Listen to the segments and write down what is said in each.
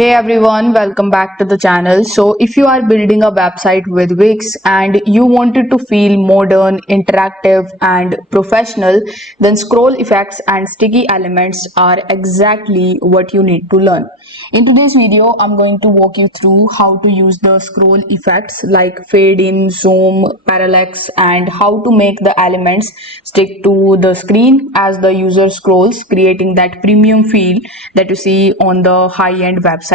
Hey everyone, welcome back to the channel. So if you are building a website with Wix and you want it to feel modern, interactive and professional, then scroll effects and sticky elements are exactly what you need to learn. In today's video, I'm going to walk you through how to use the scroll effects like fade in, zoom, parallax and how to make the elements stick to the screen as the user scrolls, creating that premium feel that you see on the high-end websites.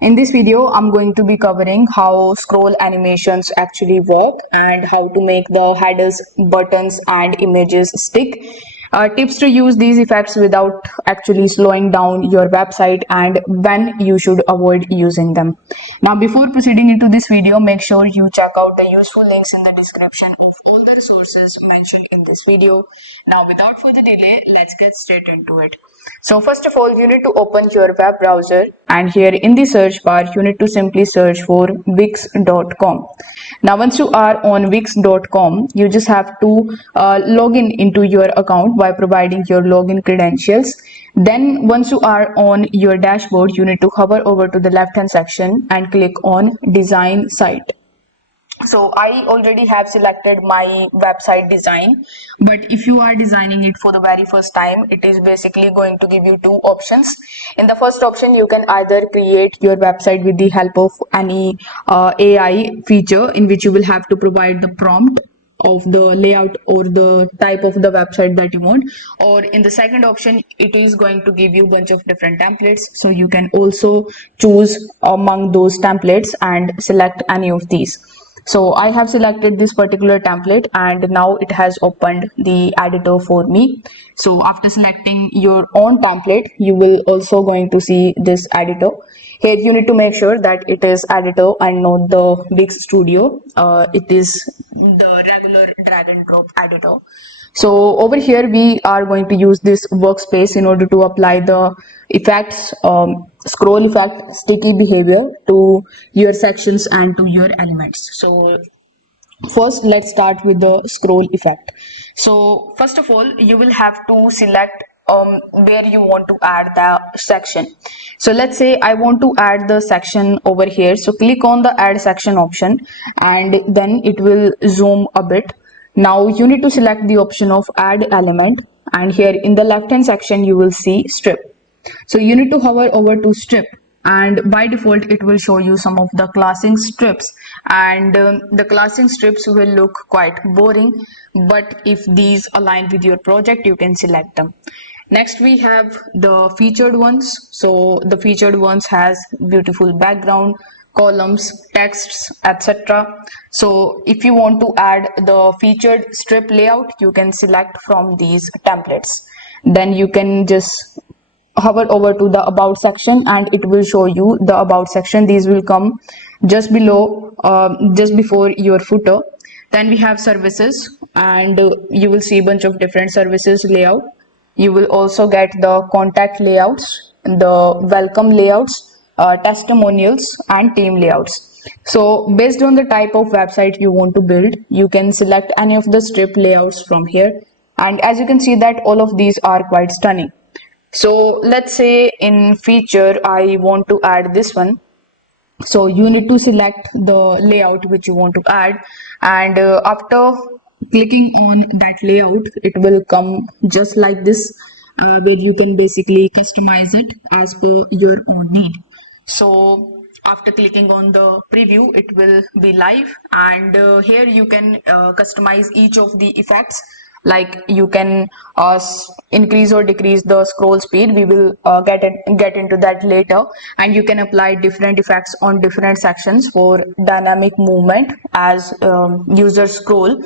In this video, I'm going to be covering how scroll animations actually work and how to make the headers, buttons and images stick. Tips to use these effects without actually slowing down your website and when you should avoid using them. Now, before proceeding into this video, make sure you check out the useful links in the description of all the resources mentioned in this video. Now, without further delay, let's get straight into it. So first of all, you need to open your web browser and here in the search bar, you need to simply search for wix.com. Now, once you are on wix.com, you just have to log in into your account by providing your login credentials. Then once you are on your dashboard, you need to hover over to the left hand section and click on design site. So I already have selected my website design, but if you are designing it for the very first time, it is basically going to give you two options. In the first option, you can either create your website with the help of any AI feature in which you will have to provide the prompt of the layout or the type of the website that you want, or in the second option it is going to give you a bunch of different templates, so you can also choose among those templates and select any of these. So I have selected this particular template and now it has opened the editor for me. So after selecting your own template, you will also going to see this editor. Here you need to make sure that it is editor and not the Wix Studio. It is the regular drag and drop editor. So over here we are going to use this workspace in order to apply the effects, scroll effect, sticky behavior to your sections and to your elements. So first let's start with the scroll effect. So first of all, you will have to select where you want to add the section. So let's say I want to add the section over here, so click on the add section option and then it will zoom a bit. Now you need to select the option of add element and here in the left hand section you will see strip. So you need to hover over to strip and by default it will show you some of the classing strips, and the classing strips will look quite boring, but if these align with your project you can select them. Next we have the featured ones. So the featured ones has beautiful background, columns, texts, etc. So if you want to add the featured strip layout, you can select from these templates. Then you can just hover over to the about section and it will show you the about section. These will come just below, just before your footer. Then we have services and you will see a bunch of different services layout. You will also get the contact layouts, the welcome layouts, testimonials and team layouts. So based on the type of website you want to build, you can select any of the strip layouts from here, and as you can see that all of these are quite stunning. So let's say in feature I want to add this one. So you need to select the layout which you want to add, and after clicking on that layout it will come just like this, where you can basically customize it as per your own need. So after clicking on the preview it will be live, and here you can customize each of the effects, like you can increase or decrease the scroll speed. We will get into that later, and you can apply different effects on different sections for dynamic movement as users scroll.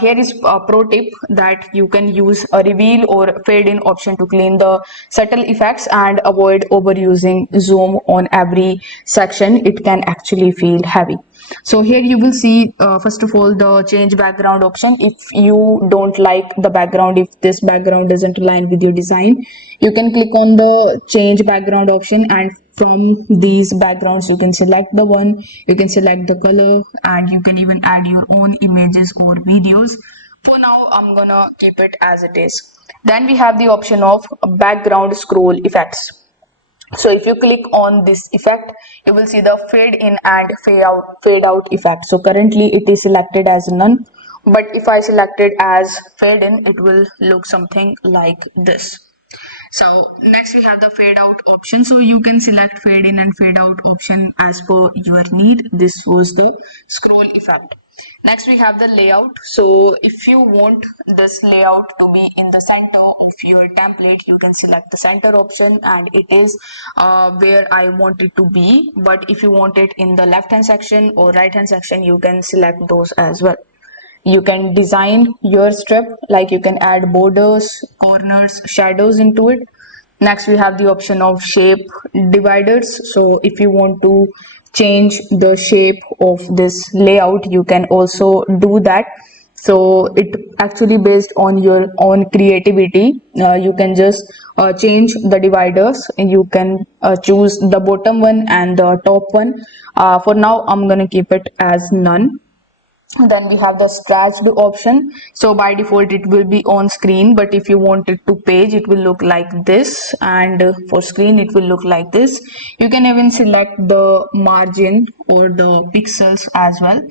Here is a pro tip that you can use a reveal or fade in option to clean the subtle effects and avoid overusing zoom on every section. It can actually feel heavy. So here you will see first of all the change background option. If you don't like the background, if this background doesn't align with your design, you can click on the change background option, and from these backgrounds you can select the one, you can select the color, and you can even add your own images or videos. For now I'm gonna keep it as it is. Then we have the option of background scroll effects. So if you click on this effect, you will see the fade in and fade out effect. So currently it is selected as none, but if I select it as fade in, it will look something like this. So next we have the fade out option. So you can select fade in and fade out option as per your need. This was the scroll effect. Next we have the layout. So if you want this layout to be in the center of your template, you can select the center option, and it is where I want it to be. But if you want it in the left hand section or right hand section, you can select those as well. You can design your strip, like you can add borders, corners, shadows into it. Next we have the option of shape dividers. So if you want to change the shape of this layout, you can also do that. So it actually based on your own creativity. You can just change the dividers, and you can choose the bottom one and the top one. For now I'm gonna keep it as none. Then we have the stretched option. So by default it will be on screen, but if you want it to page, it will look like this, and for screen it will look like this. You can even select the margin or the pixels as well.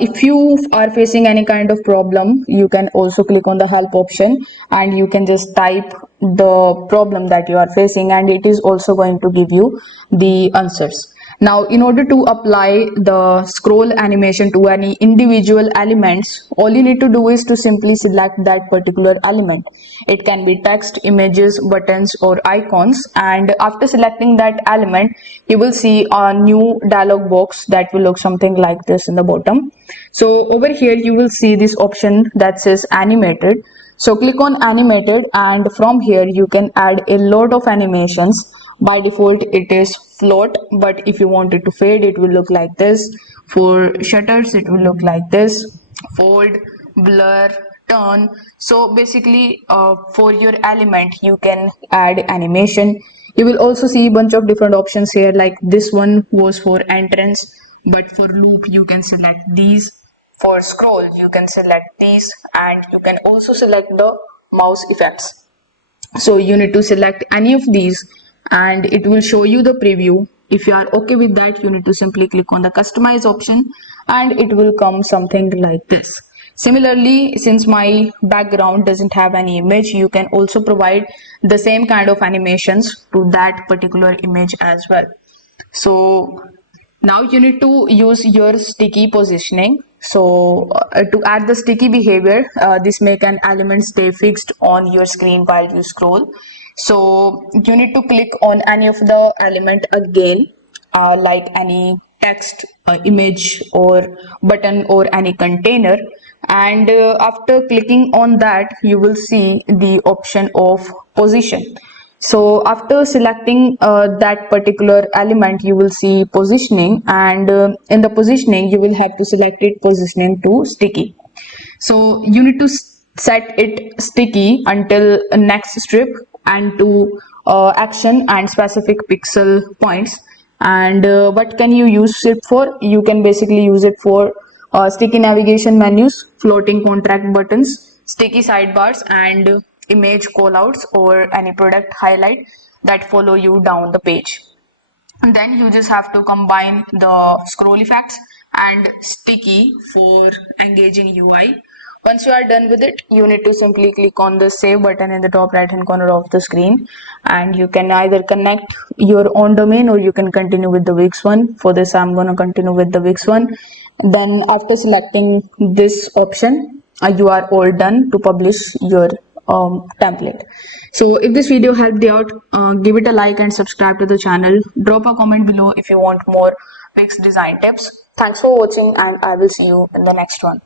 If you are facing any kind of problem, you can also click on the help option, and you can just type the problem that you are facing, and it is also going to give you the answers. Now, in order to apply the scroll animation to any individual elements, all you need to do is to simply select that particular element. It can be text, images, buttons, or icons. And after selecting that element, you will see a new dialog box that will look something like this in the bottom. So over here, you will see this option that says animated. So click on animated, and from here you can add a lot of animations. By default it is float, but if you want it to fade, it will look like this. For shutters, it will look like this. Fold, blur, turn. So basically for your element you can add animation. You will also see a bunch of different options here, like this one was for entrance, but for loop you can select these. For scroll you can select these, and you can also select the mouse effects. So you need to select any of these, and it will show you the preview. If you are okay with that, you need to simply click on the customize option, and it will come something like this. Similarly, since my background doesn't have any image, you can also provide the same kind of animations to that particular image as well. So now you need to use your sticky positioning. So to add the sticky behavior, this make an element stay fixed on your screen while you scroll. So you need to click on any of the element again, like any text, image, or button, or any container. And after clicking on that, you will see the option of position. So after selecting that particular element, you will see positioning, and in the positioning you will have to select it positioning to sticky. So you need to set it sticky until next strip, and to action and specific pixel points. And what can you use it for? You can basically use it for sticky navigation menus, floating contract buttons, sticky sidebars, and image callouts, or any product highlight that follow you down the page. And then you just have to combine the scroll effects and sticky for engaging UI. Once you are done with it, you need to simply click on the save button in the top right hand corner of the screen, and you can either connect your own domain or you can continue with the Wix one. For this, I'm going to continue with the Wix one. Then after selecting this option, you are all done to publish your template. So if this video helped you out, give it a like and subscribe to the channel. Drop a comment below if you want more Wix design tips. Thanks for watching, and I will see you in the next one.